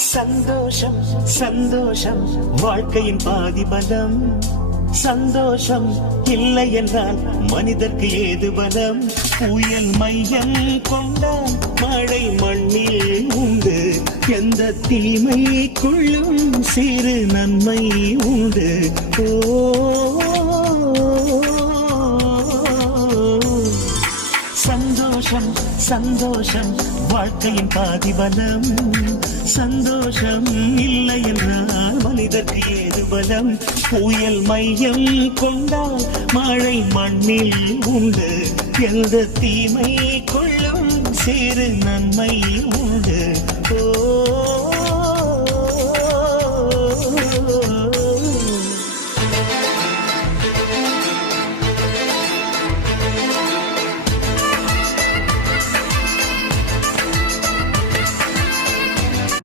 சந்தோஷம் சந்தோஷம் வாழ்க்கையின் பாதி பலம். சந்தோஷம் இல்லை என்றால் மனிதர்க்கு ஏது பலம்? புயல் மையம் கொண்டால் மழை மண்ணில் உண்டு. எந்த தீமைக்குள்ளும் சிறு நன்மை உண்டு. ஓ சந்தோஷம் சந்தோஷம் வாழ்க்கையின் பாதி பலம். சந்தோஷம் இல்லை என்றால் மனிதர்க்கு ஏது பலம்? புயல் மையம் கொண்டால் மழை மண்ணில் உண்டு. எந்த தீமை கொள்ளும் சிறு நன்மை உண்டு. ஓ